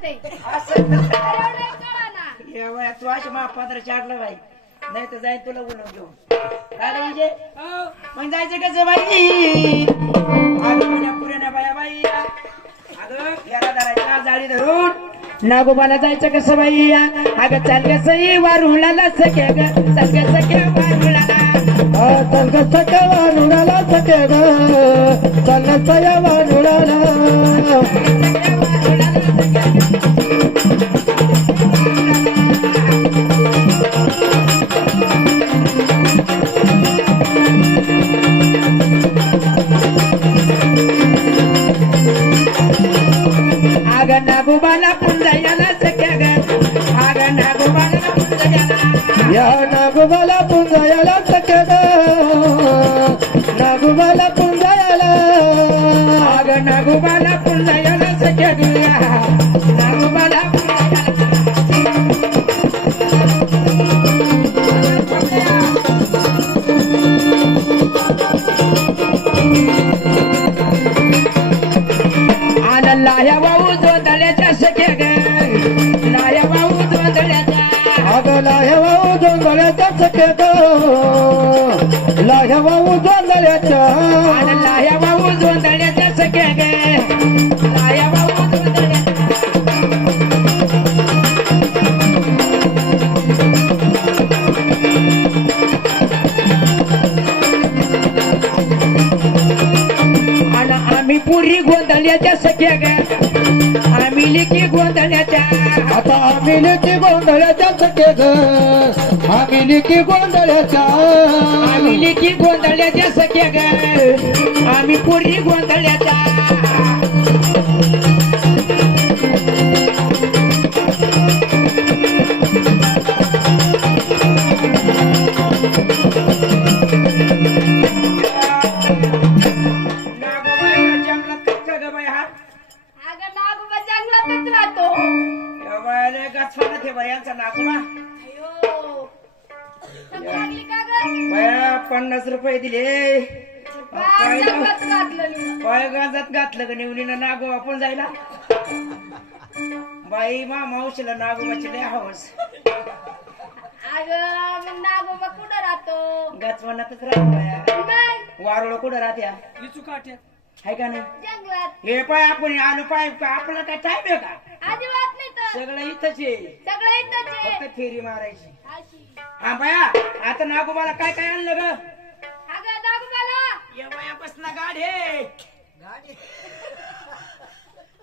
करते असं एवढं कळा ना हे बाय तू अशी मा पात्र चाडलं बाई नाही तर जाईन तुला उन्हा घेऊन काय रे विजय मग जायचं कसं बाई अगं माझ्या पुऱ्या बाया बाई अगं याला धरायच्या जाळी धरून नागोबाला जायचं कसं बाई अगं चाल ग सई वारुळाला सखे ग चाल ग सखे वारुळाला चल ग सख्या वारुळाला सखे ग चल सया वारुळाला अगं नागोबाला पुंजायला सख्या ग अगं नागोबाला पुंजायला या नागोबाला पुंजायला सखे ग नागोबाला पुंजायला अगं नागोबाला पुंजायला सख्या ग नागोबाला लाया भाऊ जोंधळ्याच्या सख्या ग लाया भाऊ जोंधळ्याच्या अगं लाह्या वाहू जोंधळ्याच्या सखे ग लाह्या वाहू जोंधळ्याच्या लाया भाऊ जोंधळ्याच्या सख्या ग लाया भाऊ जोंधळ्याच्या आणि आम्ही पुरी गोंधळ्याच्या सख्या ग आम्ही लिखी गोंधळ्याच्या आता आम्ही लेकी गोंधळ्याच्या सखे ग आम्ही लेकी गोंधळ्याच्या आम्ही लिखी गोंधळ्याच्या सख्या ग आम्ही पुरी गोंधळ्याच्या जंगलात कच्चा ग बाई हा अगं नागोबा जंगलातच राहतो या बायाला गचवाना ते बायांचा नागोबा अयो समजा लागली का ग बाया 50 रुपये दिले पाय जंगलात घातलं मी. पाय गाजात घातलं ग निवलीनं नागोबा पण जायला बाई मा मावशीला नागोबाची लय हवस अगं मग नागोबा कुठं राहतो गचवानातच राहत बाया मग वारुळ कुठं राहत्या हाय का नाही जंगलात हे पाय आपण आलो पाय आपला काय टाइम आहे का अजिबात नाही तर सगळं इथंच आहे सगळं इथंच आहे फक्त फेरी मारायची अशी हा बाया आता नागोबाला काय काय आणलं ग अगं नागोबाला ये बाया बसना गाडी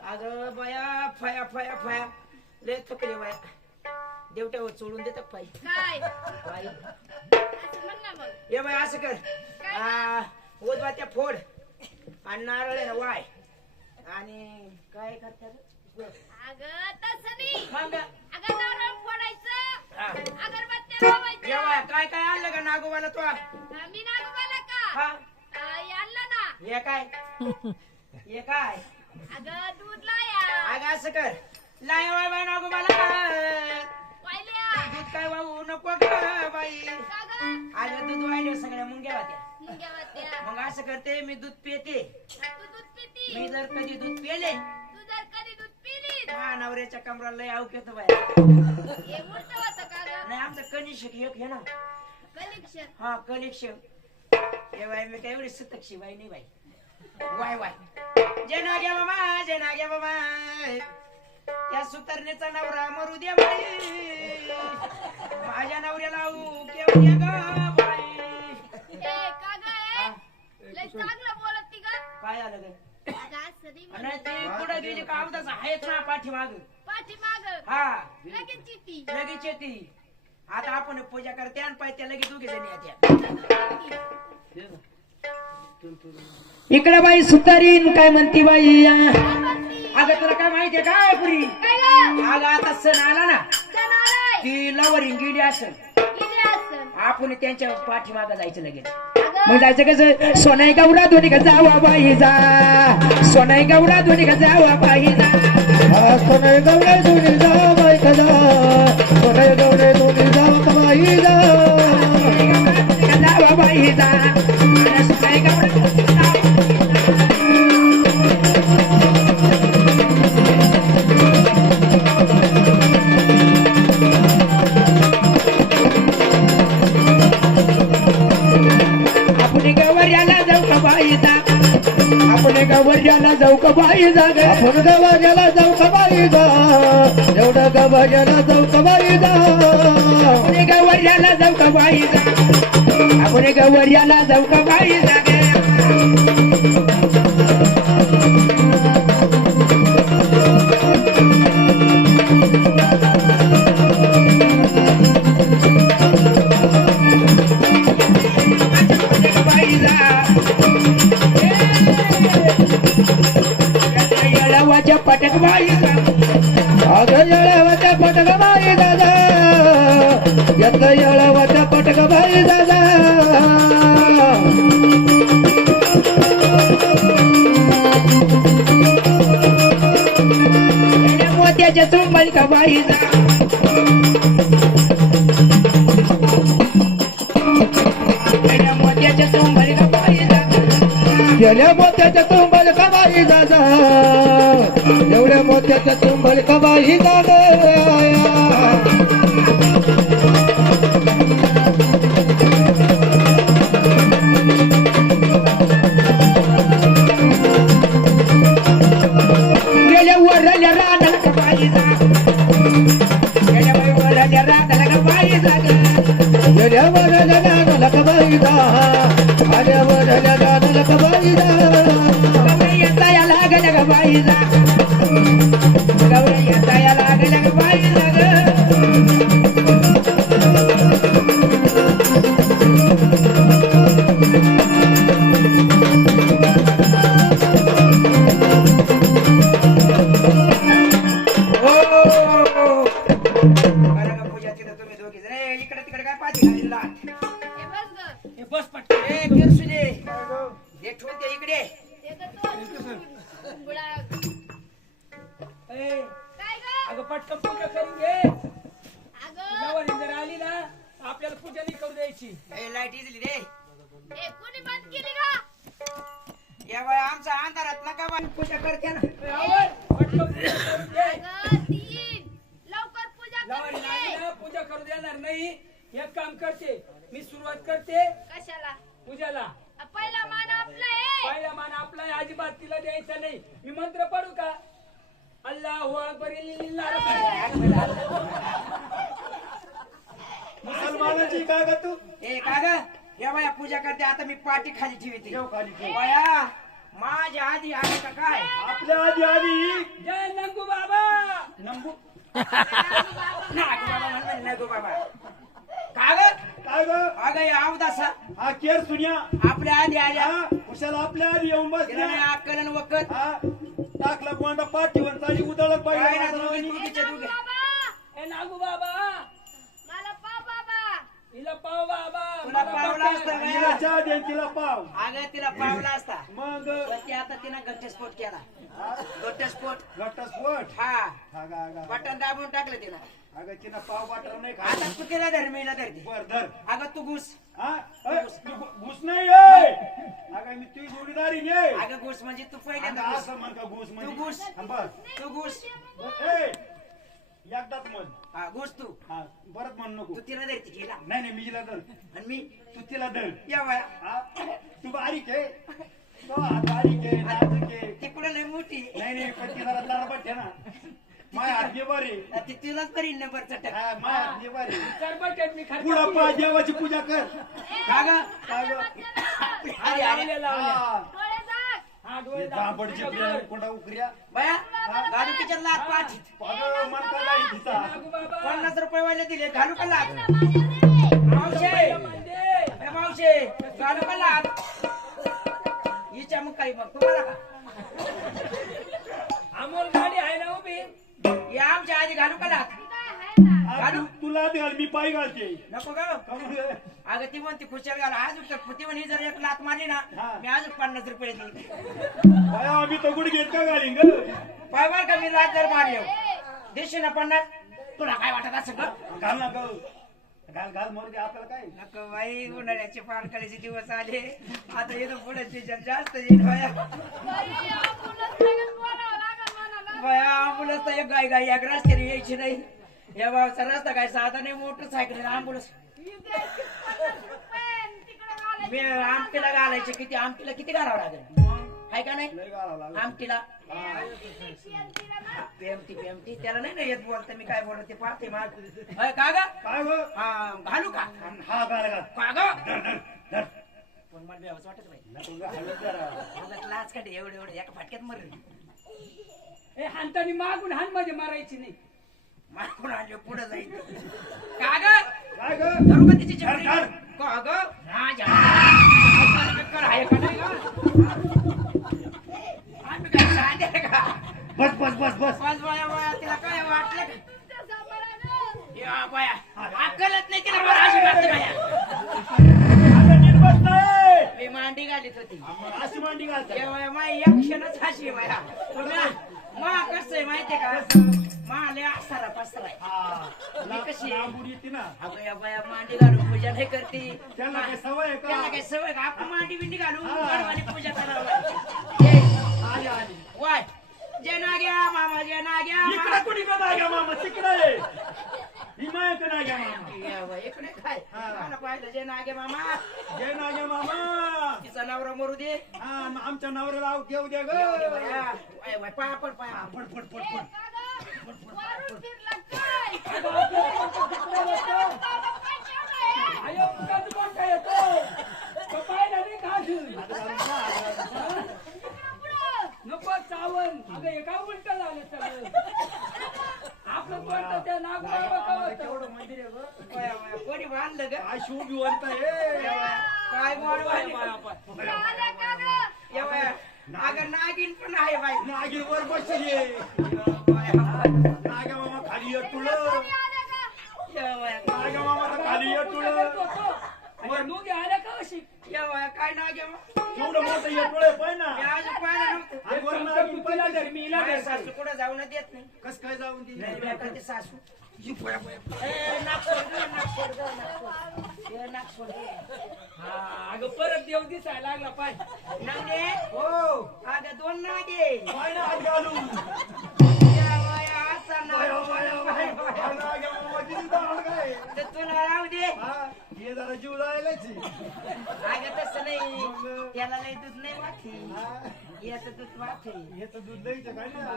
अगं बाया फया फया फया लय थकले बाया देवट्यावर सोडून देतात पाय काय बाई असं म्हण ना मग ये बाय असं कर उदबात्या फोड आणि नारळ आहे ना वाय आणि काय करतात अगं तसं नाही मग अगं नारळ फोडायचं हा. अगरबत्त्या लावायच्या ये बाया काय काय आणलं का नागोबाला तो मी नागोबाला का हा आणलं ना हे काय हे काय अगं दूध लाया अगं असं कर लाय बाय बाय नागोबाला वाहिल्या दूध काय वाहू नको ग बाई का गं अगं दूध वाहिले सगळ्या मुंग्या होत्या मुंग्या वाट्या मग असं करते मी दूध पिते तू दूध पिती मी जर कधी दूध पिले तू जर कधी दूध पिली हा नवऱ्याच्या कमराला लय आऊक येतो बाय हे मोठं होतं का गं नाही आमचं कनिष्क एक हे ना कलेक्शन हा कनिष्क हे बाई मी काय एवढी सुतक्षी बाई नाही बाई वाय वाय जे ना घ्या बाबा जे ना घ्या बाबा त्या सुतरणीचा नवरा मरू दे बाई माझ्या नवऱ्याला आऊ केवढ्या ग बाई ए का गं लय चांगलं बोलत ती गं काय आलं ग अगं असं नाही आणि म्हणत. ती पुढे गेली का अवदाच आहेच ना पाठीमाग पाठीमाग हा लगेच येती लगेच येते आता आपण पूजा करते आणि पाय त्या लगेच दोघे जणी येत्या इकडे बाई सुतारीन काय म्हणती बाई अगं तुला काय माहितीये काय पुरी काय गं अगं आता सण आला ना सण आलाय ती लवरिंग गेली असेल गेली असं आपण त्यांच्या पाठीमाग जायचं लगेच अगं मग जायचं कसं सोनाई गवडा दोन्ही का जावा बाई जा सोनाई गवडा दोन्ही का जावा बाई जा सोने गवळे दोन्ही जा बाई जा सोने गवळे दोन्ही जा बाई जा जावा बाई जा सोनाई गवडा गवाजाला जाऊ का बाई जाग आपण गवाजाला जाऊ का बाई जा एवढं गवाजाला जाऊ का बाई जा आपण गवऱ्याला जाऊ का बाई जा आपण गवऱ्याला जाऊ का बाई जागे बाई जा येळावाच्या पटक बाई जा अगं येळावाच्या पटक बाई दादा येत येळावाच्या पटक बाई दादा मोत्याच्या चुंबल का बाई जा मोत्याच्या चुंबल का बाई जा गेल्या मोत्याच्या तुंबल कबाई दादा एवढ्या मोत्याच्या तुंबल कबाई दादा गेल्या वरल्या रानाला का बाई जा गेल्या वरल्या रानाला का बाई जा गेल्या वरल्या दादाला कबाई दा आल्या वरल्या दादाला कबाई दा गवळ्या या लागल्या का बाई जा गवळ्या या लागल्या का बाई जा तुम्ही दोघी जण इकडे तिकडे काय पाहते हे बस ग. बस पटकन किरसुले हे ठेवते इकडे हे ग तो. बुळा. काय ग? अगं पटकन पूजा करून घे अगं, गावाला जर आली ना आपल्याला पूजा नाही करू द्यायची लाईट इजली रे हे कोणी बंद केली का? या बाय आमचा अंधारात नका बाई पूजा करते ना आवर, पटकन पूजा करून घे अगं, तीन. लवकर पूजा गावाला करून आली घे. ना पूजा करू देणार नाही एक काम करते मी सुरुवात करते कशाला? पूजाला पहिला मान आपला आहे. पहिला मान आपला आहे, अजिबात तिला द्यायचा नाही मी मंत्र पडू का अल्लाहू अकबर मुसलमानाची काय का तू ए काग या बाया पूजा करते आता मी पाठी खाली ठेवते ठेव खाली ठेव. बाया माझ्या आधी आले का काय आपल्या आधी आधी जय नंगू बाबा नंबू नागू बाबा म्हण नगू बाबा काग काय ग अगं या अवदासा हा केर सुनिया आपल्या आधी आल्या हा कुशाला आपल्या आधी येऊन बस तिला नाही अक्कल आणि वक्कल हा टाकला गोंडा पाठीवर चाली उदळत काय ना पाहिजे दोघी दोघीच्या दोघी बाबा, ए नागू बाबा मला पाव बाबा. हिला पाव बाबा तुला मला पावला पटकन. असता तिला का चहा दे तिला पाव अगं तिला पावला असता मग पण ती आता तिनं घटस्फोट केला घटस्फोट घटस्फोट हा अगं अगं बटन दाबून टाकलं तिनं अगं तिनं पाव वाटर नाही आता खात तू तिला धर मीला धरते बर धर अगं तू घुस हा ए, तू घुस नाही ये अगं मी तुझी जोडीदारी ने अगं घुस म्हणजे तू पहिल्यांदा अगं घुस असं म्हण का घुस तू म्हणजे घुस हा, बस तू घुस ए एकदाच म्हण हा घुस तू हा परत म्हण नको तू तिला धरते केला नाही नाही मी तिला धर आणि मी तू तिला धर या बाया हा तू बारीक आहे तो हा बारीक आहे नाजूक आहे ती कुठं लय मोठी नाही नाही पण ती जरा तरबट आहे ना माय हात बरे ती तुलाच बरी नंबर चटक हा माय हात बरे सरबट आहेत, मी पुढं खर्च पा देवाची पूजा कर का ग काय ग? आली आली लावल्या हा. डोळे झाक. हा डोळे दाबडची दाब. प्रेम कोणा उकऱ्या बाया घालू तिच्या लात पाठीत पागल मन का जाई तिचा नागू बाबा 50 रुपये वाले दिले घालू का लात माझ्या नाही. मावशे म्हणजे ए मावशे घालू का लात हिच्या मग काही मग तुम्हाला का अमोल गाडी आहे ना उभी या आमच्या आधी घालू का लात काय आहे ना? हा, तुला घाल मी पाय घालते नको ग कमरे. अगं ती म्हणते खुशाल घाल आज ती म्हणे जर एक लात मारली ना हा. मी अजून 50 रुपये देईल बाया, आम्ही तो गुड घेत का घालीन ग पाय मार का मी लात जर मारले देशील ना 50 तुला काय वाटत असं ग घाल ना ग घाल घाल मरू दे आपल्याला काय नको बाई उन्हाळ्याचे पाणकाळीचे दिवस आले आता येतो पुढे जास्त येईल बाया बाई, आपणच लगेच बोलावं लागेल मनाला. बाया आंबुलन्स तर एक गाय गाय या रस्त्याने यायची नाही या बाबा रस्ता काय साधा नाही मोटरसायकल आंबुलन्स इथे 50 रुपये आणि तिकडं घालायचे. मी आमटीला घालायचे किती आमटीला किती घालावं लागेल आहे का नाही लय गाळा लागला. आमटीला तिला ना. पेमटी त्याला नाही ना येत बोलता मी काय बोलत ते पाहते माग अय, का ग काय गं? घालू का हा गाळ गाळ. का ग पण मला बेवच वाटत बाई नको गं, हलत जरा. मला लाच काढे एवढे एका फाटक्यात मरले ए हानतानी मागून हान मध्ये मारायची नाही. मागून आले पुढे जाईल का ग काय गं? धरू का तिची धर, धर. का ग आहे का नाही ग आम्ही काय सांगते का बस बस बस बस. पाच बाया तिला काय वाटलं का तुमच्या सांभाळानं. या बाया अक्कलच नाही तिला बरं अशी वाटते बाया आता नीट बस नाही. मी मांडी घालीत होती मग अशी मांडी घालते. या बाया माय एक क्षणच हशी बाया मा कसं आहे माहितीये का मा लय आसारा पसरा आहे हा. मी कशी? लांबून येते ना. अगं या बाया मांडी घालून पूजा नाही करते त्यांना काय सवय आहे त्याला का? काय सवय का आपण मांडी बिंडी घालून हा. गाढवाने पूजा करावं ये, आली आली. वाय जे नाग्या मामा जे नाग्या इकडे कुणी का नाग्या मामा तिकडे हिमायत नाग्या मामा. या बाई, इकडे काय हा. मला पाहिलं जे नाग्या मामा जय नाग्या मामा. तिचा नवरा मरू दे हा आमच्या नवऱ्याला घेऊ दे ग. बाया, वाय, वाय, पाया पड पाया पड. पड पड पड ए, पड. का गं? वरून फिरला काय? काय ठेवलंय? आयो कुठं कोणता येतो तो पाहिला नाही घासून. पुढं. नको चावण. अगं हे काय उलट झालं सगळं. आपलं कोणतं त्या नागबाबा कवच. केवढं मंदिर आहे गं. वाय, वाय, कोणी बांधलं ग काय शिव बिवंत आहे. काय वाढवायला आलं का गं? या बाया, अगं नागिन पण आहे बाई नागी वर बसली. नाग्या मामा खाली ये तुळ. कोणी आलं का? या बाया, नाग्या मामा तर खाली ये तुळ. वर दोघे आल्या का अशी. या बाया, काय नाग्या मग एवढं मोठं ये तुळ आहे पाय ना. मी आज पाहिलं नव्हतं आणि वर नागिन पण तुला धर मीला माझ्या धर. सासू कुठं जाऊन देत नाही कस काय जाऊन ती. नाही बी आता ती सासू ए, नाक सोड गं, नाक सोड गं, नाक सोड. ए, नाक सोड गं. हा, अगं परत देव दिसायला लागला पाय. नागे हो अगं दोन नागे पाय ना हात घालून. या बाया, असा बाया, नाग. बाया, बाया. हा नाग्या मामा किती दाढ काय. तर तुला राहू दे हा, हे जरा जीव जायलाच आहे. अगं तसं नाही त्याला लय दूध नाही वाटली याचं दूध वाटली हे तर दूध द्यायचं काय ना.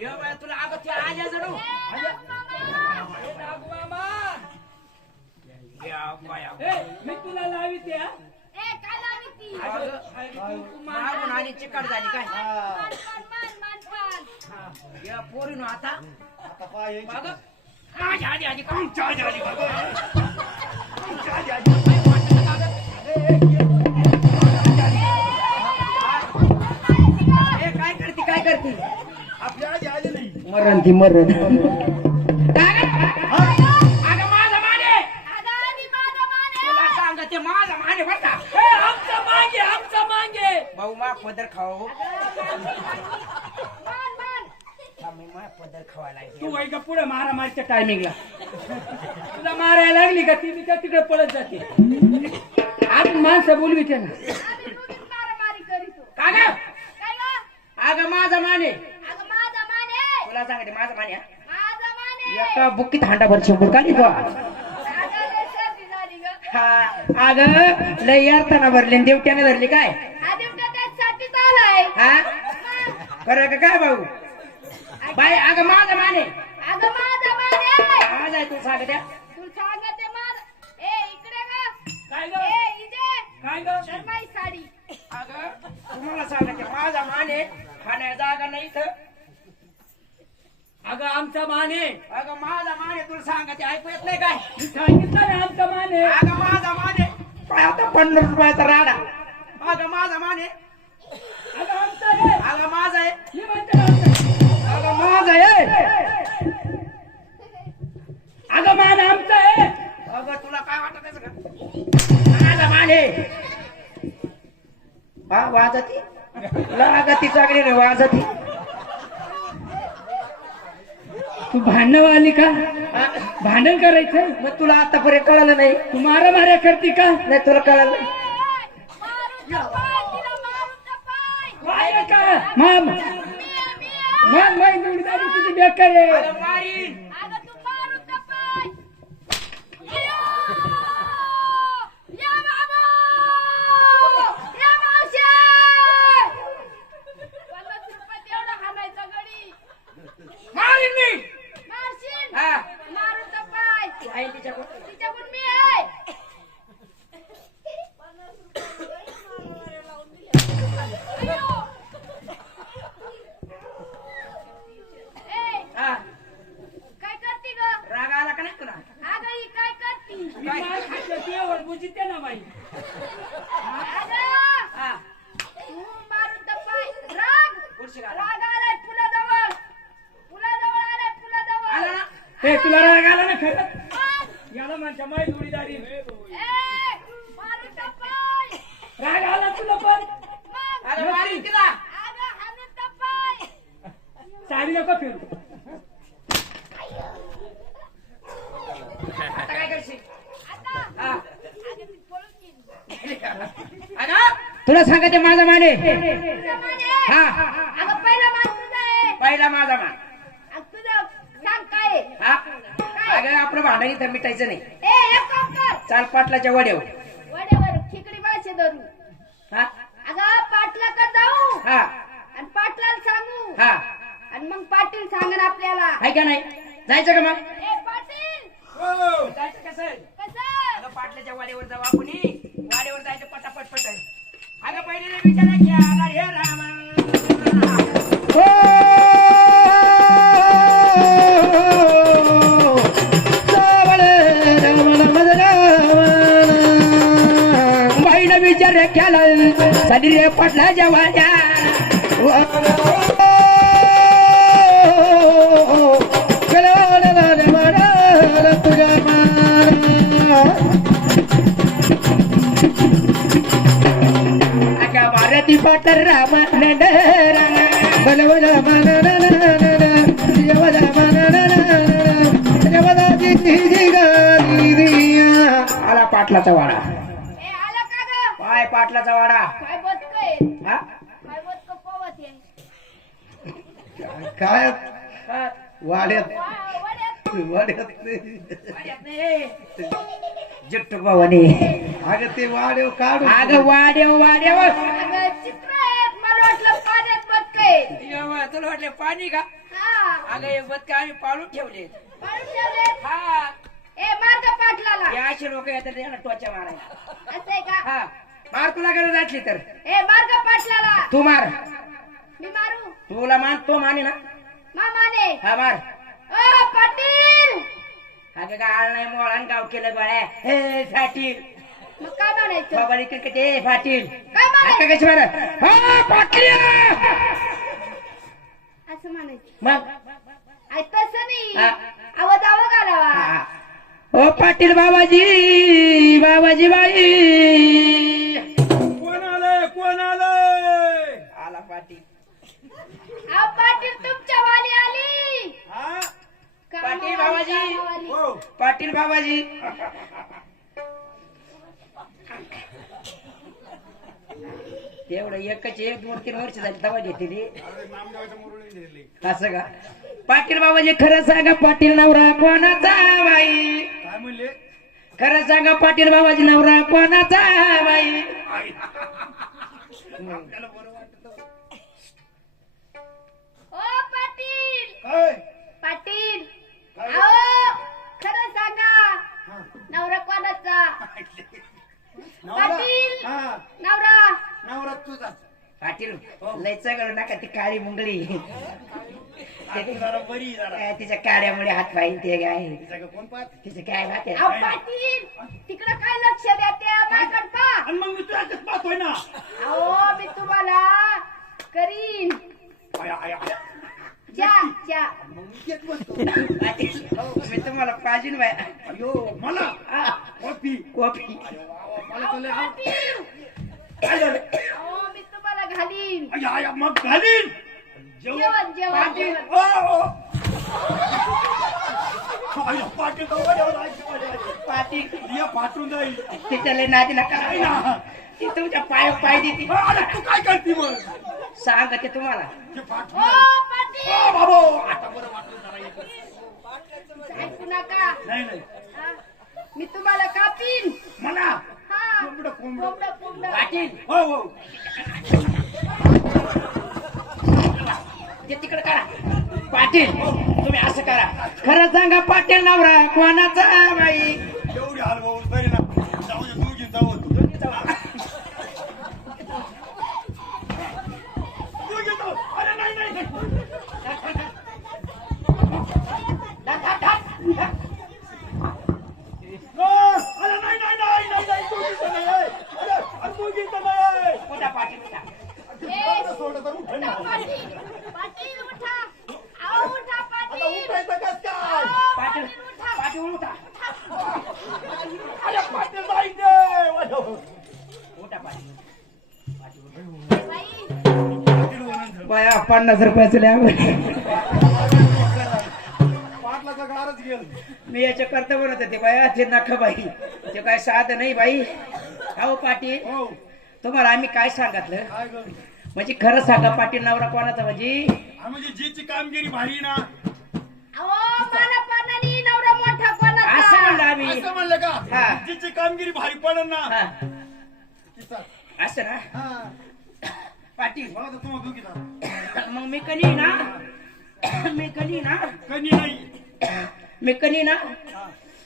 या बाया, तुला अगं ते आल्या जणू हे नागमामा. या बाया. ए, मी तुला लाविते हा. ए, काय लावी ती? अगं, मागून आणि चिकट झाली काय मान. या पोरीनो आता आता पाय यायची. अगं माझ्या आधी आधी काय आमच्या आधी आली बाबा. आमच्या आधी आली. वाटतं का गं? ए, काय करते आपल्या आधी आली नाही. मरण ती मरण अगं माझा माने अगं, आधी माझं मान आहे. तुला सांग ते माझा माने बरं का ए, आमचा मागे आमचा मागे. भाऊ मा पदर खाऊ मान. मी मा पदर खावायला तू वै का पुढे मारामारीच्या टायमिंगला तुला मारायला लागली का ती त्या तिकडे पळत जाते. आज माणसं बोलविते ना. आम्ही दोघीच मारामारी करीतो. का ग काय गं? अगं माझा माने अगं, माझं मान आहे. तुला सांगते माझा माने हा. माझं मान आहे. एका बुक्कीत हांडाभर शंभर का नाही तो अगं, लय सर्दी झाली गं. हा अगं लय यारताना भरली देवट्याने धरली काय आधी उद्या त्याच्यासाठीच आलाय. हा बरं का काय भाऊ बाई अगं माझा माने अगं, माझं मान आहे. माझा आहे तू सांग द्या तू सांगते माझं. ए, इकडे गं. काय ग ए, इजे. काय ग तर माझी साडी. अगं तुम्हाला सांगते माझा माने खाण्या जागा नाही इथं अगं आमचा माने. अगं माझा माने तुला सांगते ऐकू येत नाही काय मी सांगितलं ना आमचा माने. अगं माझा माने काय होता 15 रुपयाचा राडा अगं माझा माने अगं आमचा आहे. अगं माझा आहे मी म्हणते ना आमचा. अगं माझा आहे अगं मान आमचा आहे. अगं तुला काय वाटत आहे का माझा माने हा वाजती लागती चांगली रे वाजती तू भांडण आली का हा? भांडण करायचं. मग तुला आतापर्यंत कळालं नाही तू मारामाऱ्या करते का. नाही तुला कळालं नाही मारून टपाय, तिला मारून टपाय. काय का माम मी माम जोडीदारी किती बेकार आहे. अगं मारीन अगं, तू मारून टपाय. अयो! या बाबा! या मावशी! आहे तिच्याकडून तिच्याकडून मी आहे. अयो. ए, हा काय करती ग? राग आला का नाही तुला अगं ही काय करती? मी मार खाल्लं देवर बुजीते ना बाई. अगं, हा तू मारून तर पाय. राग खुर्ची घाला. राग आलाय फुलाजवळ. फुलाजवळ आलाय फुलाजवळ. आला ना हे तुला राग आला ना खरं? मग, याला म्हणता माय जोडीदारी. ए, मारून तर पाय. राग आला तुला पण? मग, अरे मारीन तिला अगं हाणून तर पाय. साडी नको फिरू. आता काय करशील आता, हा अगं ती पळून गेली. अगं तुला सांगते माझा माने. तुझं मान आहे. हा. अगं पहिला मान तुझा आहे. पहिला माझा मान आणि तुझं सांग काय आहे? हा अगं आपलं भांडण इथं मिटायचं नाही ए, एक काम कर. चाल पाटलाच्या वड्यावर वड्यावर खिकडी मासे धरू. हा अगं पाटलाकडे जाऊ हा आणि पाटलाला सांगू हा आणि मग पाटील सांगन आपल्याला. आहे का नाही जायचं का मग ए पाटील, जायचं कसं कसं? अगं पाटलाच्या वाड्यावर जाऊ आपण वाड्यावर जायचं पटापट पट अगं पहिले विचारा की आला रे रामा बाईनं विचार केला साडी रे पटला जेवाच्या. अगं भारती पाटर रामा आला पाटलाचा वाडा. ए आला का ग? पाय पाटलाचा वाडा काय बदकय? हा काय बदक पवत आहे? काय हा. वाड्यात वड्यात वाड्यात वाड्यात नाही. जिट्टू भवानी अगं ते वाड्याव काढू अगं वाड्याव वाड्यावर अगं चित्र आहेत. मला वाटलं पाण्यात बदकय. एवढं तुला वाटलं पाणी का हा, अगं हे बदका आम्ही पाळून ठेवले पाडून ठेवले. हा ए मार का पाटलाला. हे असे लोक येतात त्यांना टोचा मारायला असं आहे का? हा मार तुला गरज असली तर ए मार का पाटलाला. तू मार मी मारू. तुला मान तो माने ना मामाने. हा मार ओ पाटील, अगं गाळ नाही मोळान गाव केलं गोळ्या हे फाटील मग काय म्हणायचं? बाबा इकडे ते फाटील काय म्हणायचं? आता कशी मार हा पाटली असं म्हणायचं. मग आई तसं नाही. हा. आवाज आवा घालावा. हा. ओ पाटील बाबाजी बाबाजी बाई. कोण आलंय कोण आलंय आला पाटील अहो पाटील तुमच्या वाली आली. हा पाटील बाबाजी. कामावाली. हो पाटील बाबाजी तेवढं एकच एक 2-3 वर्ष झाली तवा घेते ती असं का पाटील बाबाजी खरं सांगा पाटील नवरा कोणाचा बाई काय म्हणले खरं सांगा पाटील बाबाजी नवरा कोणाचा बाई ओ पाटील, काय पाटील अहो खरं सांगा नवरा कोणाचा? पाटील हा नवरा. नवरा तुझा पाटील लय चगळ नका ती काळी मुंगळी जरा बरी जरा काय तिच्या काड्यामुळे हात पाहिजे ते काय तिच्या कोण पाहत तिचं काय बात अहो आहे पाटील तिकडं काय लक्ष देते माझ्याकडे पा. आणि मग मी तुझ्याच पाहतोय ना अहो मी तुम्हाला करीन आया, आया, आया. च्या. मग मी तेच म्हणतो पाटील मी तुम्हाला पाहिजे बाय अयो मला कॉफी कॉफी अयो, वा, वा, मला अहो तर लय पाटील, काय झालं अहो मी तुम्हाला घालीन आया, आया, मग घालीन जेवण जेवण पाटील. जेवण. ओ, ओ. आया, पाटील तर वड्यावर जायचं. पाटील ये पाठवून जाईल तिच्या लय नादी नका नाही ना. ती तुमच्या पाय पाय देते अरे तू काय करते मग सांगते तुम्हाला ते ओ पाठवून जाईल. पाटील ओ, बाबो आता बरं वाटलं जरा इकडं. ऐकू नका. नाही नाही हा, मी तुम्हाला कापीन. मला हा कोंबडं, कोंबडं. कोंबडं. पाटील हो हो ते तिकडे करा पाटील तुम्ही असं करा, खरं सांगा पाटील नवरा कोणाचा बाई? एवढी हलवा तरी ना जाऊ दे, दोघी जाऊ तू. दोघी जाऊ. अरे नाही नाही अरे नाही नाही नाही नाही नाही दोघीचं नाही आहे. अरे दोघीचं नाही आहे. उठा पाटील उठा. सोडं तर उठं ना. पाटील पाटील उठा. अहो उठा आता पाटील. उठायचं कस काय? अहो, पाटील पाटील उठा. पाटील उठा. अरे पाटील जायचं. उठा पाटील. बाई बाया 50 रुपयाचं लिहा. पाटलाचा घारच गेल. मी याच्या करता म्हणत होते बाया, ते नका बाई, ते काय साधं नाही बाई. अहो पाटील, हो तुम्हाला आम्ही काय सांगितलं? काय गं? म्हणजे खरं सांगा पाटील नवरा कोणाचा? म्हणजे हा, म्हणजे जीची कामगिरी भारी ना अहो पानापानानी नवरा मोठा कोणाचा? असं म्हणलं आम्ही. असं म्हणलं हा. का? जीची कामगिरी भारी पडन ना हा, तिचा. असं ना हा. पाटील. मला तर तुम्हाला दोघीचा. मग मी कनी ना, मी कनी ना, कणी नाही मी कनी ना,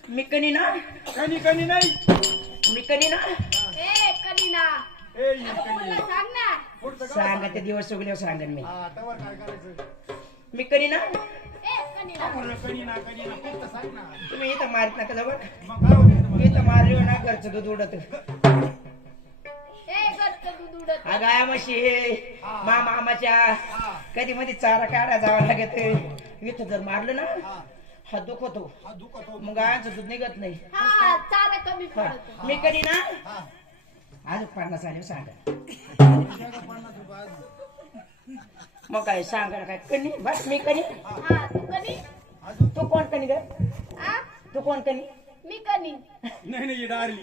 मी कनी ना, कणी कणी नाही मी कनी ना. ए कलीना ए ही कणी. तुला सांग ना. पुढचं का? सांगा ते दिवस उगल्यावर सांगेन मी. हा, तवर काय करायचं? मी कनी ना. ए कलीना बरं, कणी ना पुढचं सांग ना. तुम्ही इथं मारित नका जवळ. मग काय होतं तुम्हाला? इथं मारली ना घरचं दूध उडत. ए गच्च दूध उडत. गाया म्हशी मामाच्या कधी मध्ये चारा काढा जावं लागत. इथं जर मारलं ना हा दुखतो, हा दुखतो. मग गायांचं दूध निघत नाही. हा चारा कमी हा. पडतो. मी कधी ना हा. आज 50 आले सांगा. तुझ्या का 50 रुपये आज? मग काय सांगा काय कनी बस. मी कनी. हा तू कनी. अजून? तू कोण कनी ग? आ तू कोण कनी? मी कनी. नाही नाही ही डारली.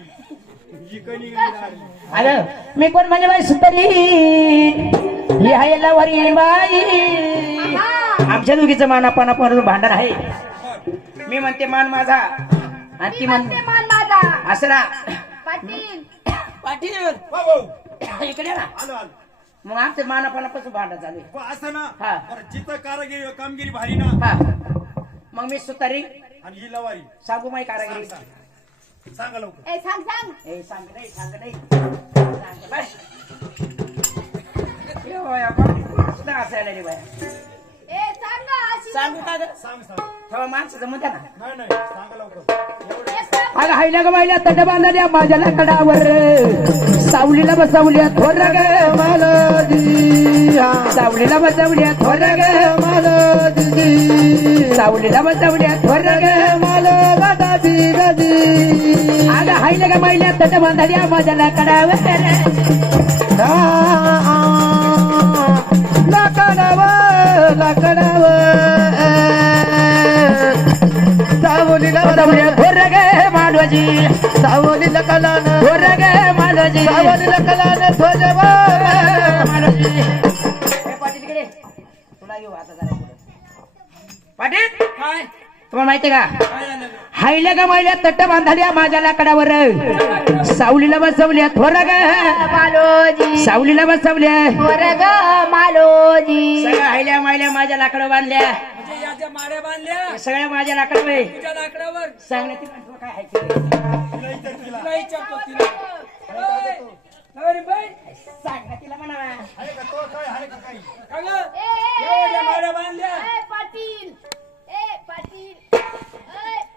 ही कणी डारली. अगं मी कोण म्हणजे बाई सुतरी ही आहे लवरी बाई. आमच्या दोघीचं मानापाना पण भांडण आहे. मी म्हणते मान माझा आणि ती मी म्हणते म्हणते मान माझा. असं ना. पाटील पाटील हो, हो. इकडे ना. आलो आलो. मग आमच्या मानापानापासून भांडण चालू आहे. हो, असं ना हा. बरं, जिथं कारागिरी कामगिरी भारी ना हा. मग मी सुतारी आणि ही लवारी. सांगू माई कारागिरी. सांग, सांग. सांगा लवकर. ए सांग सांग. ए सांग नाही सांग नाही सांग बाय. ए बाया बा सुद्धा असायला रे बाया. ए सांग ना अशी. सांगू का ग? सांग सांग. तेव्हा माणसं जमत ना. नाही नाही सांगा लवकर. एवढं ए, सांग. अगं हायल्या ग बायल्या तट बांधल्या माझ्या लाकडावर सावलीला बसवल्या थोर ग मालजी सावलीला बसवल्या थोर ग मालजी सावलीला बसवल्या थोर ग माल गाजी गाजी अगं हायल्या ग बायल्या तट बांधल्या माझ्या लाकडावर लाकडावर लाकडावर सावलीला बसवल्या थोर ग मालवजी सावलीला कलान थोर ग मालवजी सावलीला कलान ध्वजवर मालवजी. ए, पाटील इकडे. तुला घेऊ आता जरा पुढे. पाटील काय तुम्हाला माहितीये का? काय झालं? हायल्या का मायल्या तट्ट बांधल्या माझ्या लाकडावर सावलीला बसवल्या थोर ग मालोजी. सावलीला बसवल्या वर्ग मालोजी. सगळ्या हायल्या मायल्या माझ्या लाकडं बांधल्या. म्हणजे याच्या माऱ्या बांधल्या सगळ्या माझ्या लाकडावर तुझ्या लाकडावर. सांगण्यात येईल काय आहे ते. तिला इतर तिला. तुला विचारतो तिला. ओय, अरे बाई, सांगण्यात तिला म्हणावा. आहे का तो काय आहे का काही? का गं? ए, ए, एवढ्या ए, माऱ्या बांधल्या. ए, पाटील. ए, पाटील. ए,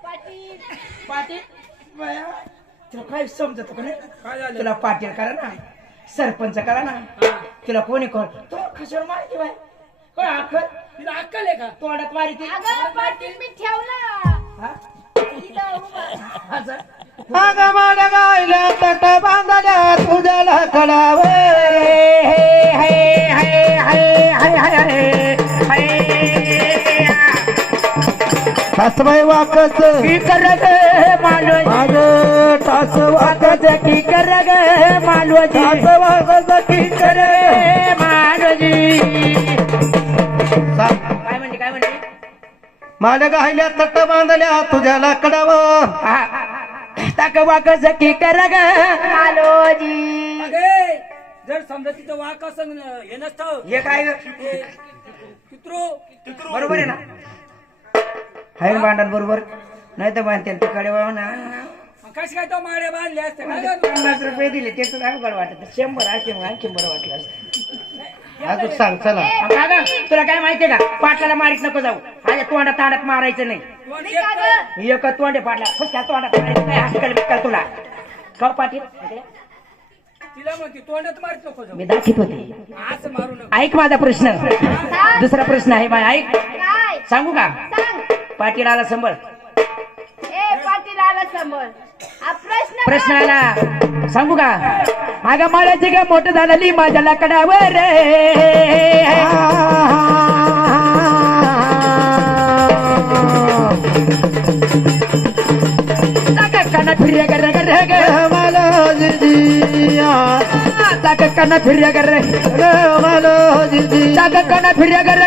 पाटील. पाटील बया, तुला काय समजत का नाही? काय झालं? तुला पाटील करा ना, सरपंच करा ना, तिला कोणी कर तो कशावर माहिती बाय काय अक्कल तिला अक्कल आहे का? तोंडात मारी ती. अगं पाटील मी ठेवला. हा? इथं उभा. असं? आग माड गायला तट बांधल्या तुझ्या लाकडावर सासबाई वाकच की कर ग मालवजी माझ तास वाकच की कर ग मालवजी तास वाकच की कर ग मालवजी. काय म्हणते काय म्हणते? माड गायल्या तट बांधल्या तुझ्या लाकडावर ताक वाकच की कर ग मालोजी. अगे, जर समजा तिचं वाक असं हे नसतं हे काय ग? पित्रो बरोबर आहे ना? हाय भांडण बरोबर नाही तर बांधते तिकडे ना कशी काय तो माडे बांधले असते काय गं? 50 रुपये दिले त्याच अवघड वाटत 100 असे मग आणखी बरं वाटलं असतं. अजून सांग चला काका तुला काय माहितीये का पाटलाला मारीत नको जाऊ माझ्या तोंडात तांडात मारायचं नाही तोंड मी एक का कर. गं? एक तोंडे पाडला फक्त त्या तोंडात मारायचं काय हातकल बिकल तुला का पाटील तिला म्हणते तोंडात मारत नको जाऊ मी दाखवत होते असं मारू नको ऐक माझा प्रश्न दुसरा प्रश्न आहे माझा ऐक काय सांगू का सांग पाटील आला संभळ ए पाटील आला समोर हा प्रश्न प्रश्न आला सांगू का अगं माळ्याची का मोठं झालेली माझ्या लाकडावर काना फिर्या कर मला दिदिया काना फिर्या कर मला दिदिया काना फिर्या कर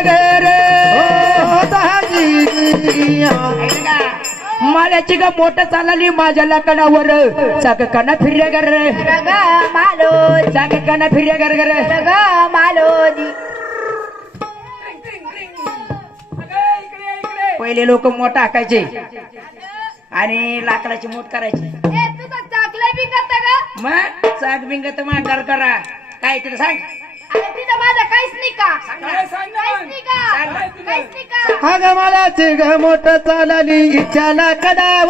माळ्याची का मोठं चालली माझ्या लाकडावर चाक काना फिर्या कर रग मालो चाक काना फिर्या कर रग मालो अगं, इकडे इकडे पहिले लोक मोठा हाकायचे आणि लाकडाची मूठ करायची ए तुझं चाकलं बी करता का मग चाक बिंग तर मग कर काय तिला सांग अरे तिथं माझं काहीच नाही का काय सांग ना काहीच मग. नाही का सांग. काहीच नाही का अगं मला ग मोठं चालली इच्छाला कडाव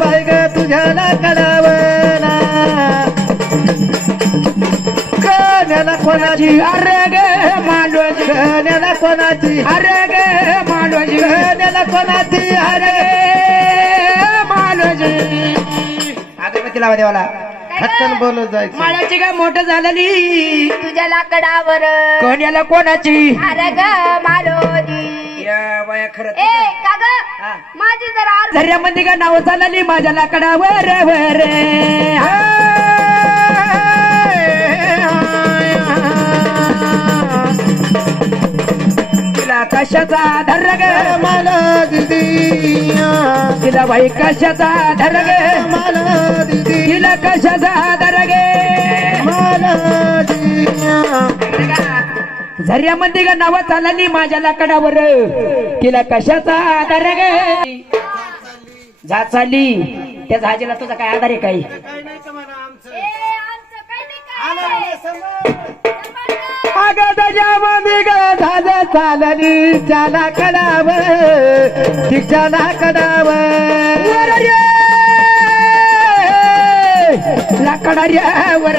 बाय ग तुझ्याला कडाव कण्याला कोणाची अरे ग मांडवाची कण्याला कोणाची अरे ग मांडवाची कण्याला कोणाची अरे मांडवाची अगरबत्ती लावा देवाला हटकन बोलत जायचं माळ्याची का मोठं झालेली तुझ्या लाकडावर कोण्याला कोणाची अरे ग मालोजी या बाया खरं ए का ग हा. माझी जरा झऱ्यामध्ये का नाव चालली माझ्या लाकडावर वर तिला कशाचा धर ग मला दिदिया तिला बाई कशाचा धर ग मला दिदी तिला कशाचा धर गे मला दिदिया झऱ्यामध्ये का नाव चालली माझ्या लाकडावर तिला कशाचा आधार गे जा चालली त्या झाजीला तुझा काय आधार आहे काही ए आमचं काय नाही काय अगं त्याच्यामध्ये ग झाज चालली त्याला कडावं तिच्याला कडावं लाकडावर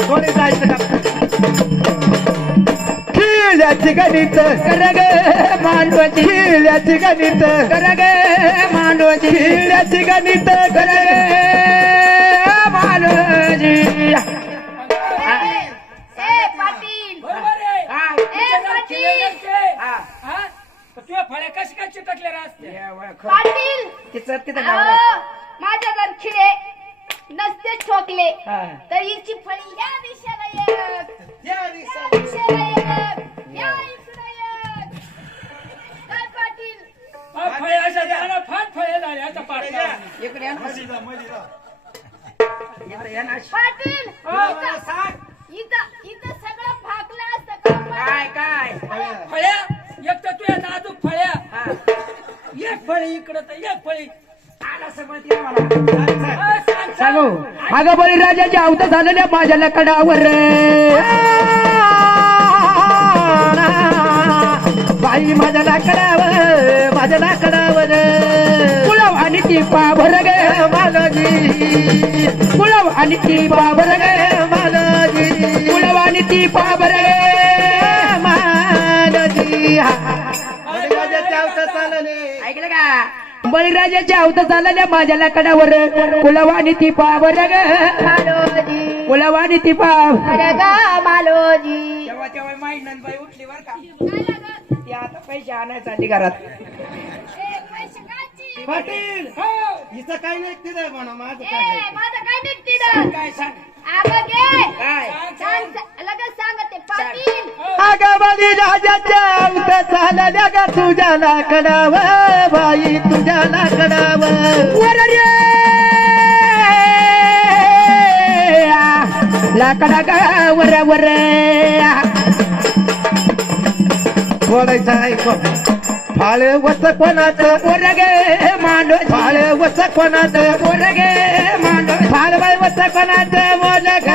कोणी जायचं का खिळ्याची गणित कर ग मांडवाची खिळ्याची गणित कर ग मांडवाची खिळ्याची गणित कर ग मांडवाची ए पाटील बरोबर आहे हा. तुझ्या जर पाटील. खिळे नसते, हा. हा, तर तुझ्या फळ्या कशी काय चिटकल्या असते या बाया खरं. पाटील तिचं तिथं अहो, नाव माझ्या जर खिळे नसते ठोकले हा. तर हिची फळी या दिशेला येत या दिशेला येत या इकडे येत काय पाटील फळे अशा झाडा फाट फळे झाले आता पाडता इकडे या ना. इकडे या ना. पाटील इथं सगळं फाकलं असतं का काय काय फळ्या एक तर तुझ्या नाजूक फळ्या हा. एक फळी इकडं तर एक फळी आला समज या मला. हा, सांग, सांगू अगं बळी राजाची आवत झालेल्या माझ्या लाकडावर बाई माझ्या लाकडावर माझ्या लाकडावर कुळव आणि ती पाभर ग मालजी कुळव आणि ती पाभर ग मालजी कुळव आणि ती पाभर मालजी माझ्या चावता चालले ऐकलं का बळीराजाच्या आवत झालेल्या माझ्या लाकडावर कुळव आणि ती पाभर ग मालोजी कुळव आणि ती पाव अरे ग मालोजी तेव्हा तेव्हा माई नंदबाई उठली बर का काय लागत? ती आता पैसे आणायला आली घरात ए, पैसे काढची. पाटील हिचं काही नाही तिथं म्हणा माझं काय ए, नाही. माझं काय निघते इथं? काय सांग अगं घे. काय सांग, लगेच सांगते पाटील अगं बाई राजाच्या आवत चालल्या ग तुझ्या लाकडावर बाई तुझ्या लाकडावर वर रे लाकडा ग वर वर बोलायचं आहे बाळ वस कोणाचं पोरगे मांडो बाळ वस कोणाचं पोरगे मांडो बाळ बाई वस कोणाचं बोल ग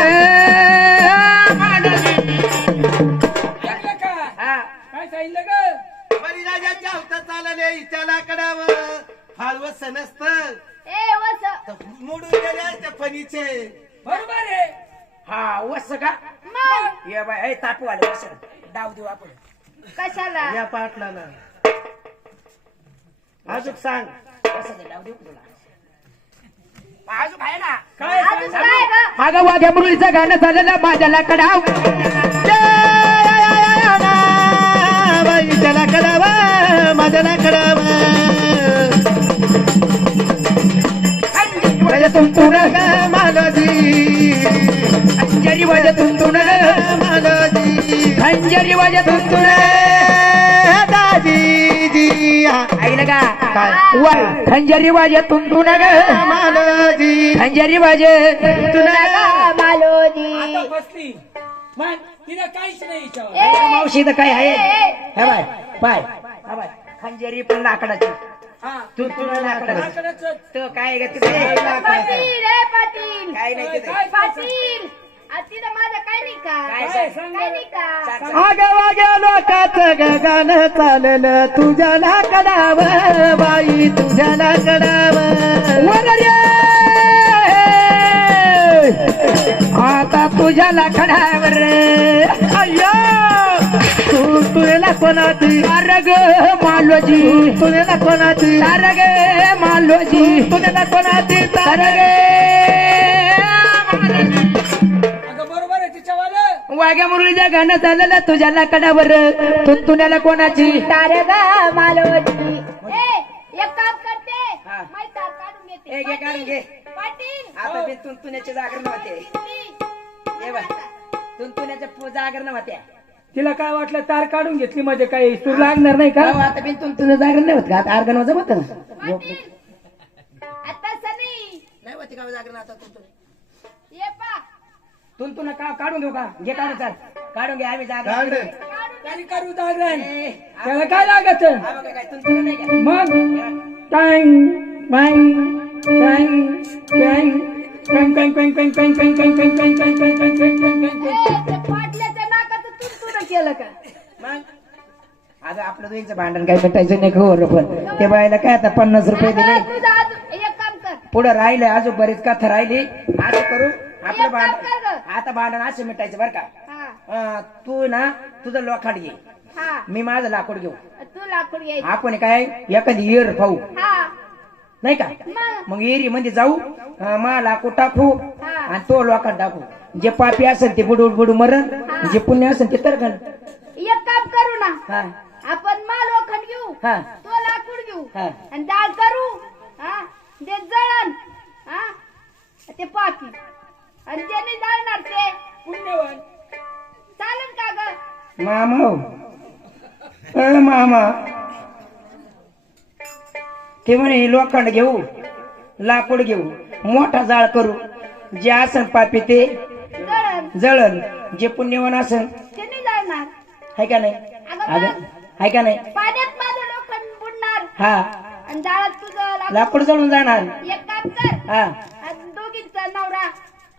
ऐकलं का हा काय सांगितलं ग बळीराजाच्या अवतार चालले हिच्या लाकडावर फाळवस नसत ए वस मोडून गेले असते फणीचे बरोबर आहे हा वस का मग ये बाय ए तापू आले वस डाव देऊ आपण कशाला या पाटलाला अजून सांग वसाचे डाव देऊ का तुला अजून आहे ना काय अजून काय ग अगं वाघ्या मुरळीचं गाणं झालेलं माझ्या लाकडाव बाईच्या लाकडाव माझ्या लाकडाव माझ्या तुमतुन ग मालोजी खंजरी वाजत तुंतुन मालोजी खंजरी वाजत तुंतुन दाजी जी ऐकलं का काय? वा खंजरी वाजत तुंतुन मालोजी खंजरी वाजत तुला मालोजी आता बसली मग तिला काहीच नाही विचार ए मावशी तर काय आहे ए, हे बाय बाय हा बाय खंजरी पण लाकडाची हा तुंतुन लाकडाची लाकडाचं तो काय ग तिथे पाटील ए पाटील काय नाही तिथे काय पाटील तिथं माझं काय नाही का काय काय सांग? सांग काय नाही का आग वाग्या लोकाचं ग गाणं चाललं तुझ्या लाकडाव बाई तुझ्या लाकडाव आता तुझ्या लाकडावर अय्यो तू तुला कोणाची तारग मालोजी तुला कोणाची तारग मालोजी तुला कोणाची तारग अगं बरोबर आहे तिच्यावालं वाघ्या मुरळीच्या गाणं चाललं तुझ्या लाकडावर तुंतुण्याला कोणाची तारग मालोजी ए एक काम करते हा. माई तार काढून घेते ए, घे, काढून घे. पाटील आता मी तुंतुण्याचे जागरण होते ये बाय तुंतुण्याच्या जागरण होत्या तिला काय वाटलं तार काढून घेतली म्हणजे काय तू लागणार नाही का हो, आता मी तुंतुण्या जागरण नाही होत का आता अर्गण होत होतं ना पाटील आता सनी नाही होती का जागरण आता तुंतुन ये पा तुंतुन का काढून घेऊ का घे काढून चाल काढून घे आम्ही जागरण काढ. तरी करू जागरण ए, त्याला काय लागत हा बघा काय तुंतुन नाही का मग time time time time time time time time time time time time time time time time time time ए ते पाटल्याच्या नाकाचं तुंतुन केलं का मग आता आपलं दोघींचं भांडण काय भेटायचं नाही खबर पण ते बायला काय आता 50 रुपये दिले अगं, तुझं अजून एक काम कर पुढे राहिले अजून बरीच कथा राहिली असं करू आपलं एक काम कर भांडण गं. आता भांडण असं मिटायचं बरं का हा तू ना तुझं लोखंड घे हा मी माझं लाकूड घेऊ तू लाकूड घ्यायचं आपण काय एखादी येर पाहू हा नाही का मग मग एरी मध्ये जाऊ मा लाकूड टाकू हा. आणि तो लोखंड टाकू जे पापी असेल ते बुडू बुडू मरण जे पुण्य असेल ते तरगण एक काम करू ना हा आपण माल लोखंड घेऊ हा तो लाकूड घेऊ हा. आणि डाळ करू हा ते जळण हा ते पाकी आणि ज्याने जाळणार ते पुण्यवान चालेल का ग मामा हो. मामा ते म्हणे लोखंड घेऊ लाकूड घेऊ मोठा जाळ करू जे असन पापी ते जळण जळण जे पुण्यवान असन ते नाही जाळणार हाय का नाही अगं हाय का नाही पाण्यात माझं लोखंड बुडणार हा आणि जाळात तुझं लाकूड. लाकूड जळून जाणार एक काम कर हा आणि दोघींचा नवरा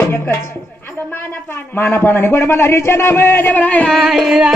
एकच अगं माना पाना मानापानाने गोड मला रिचा नाम देवराया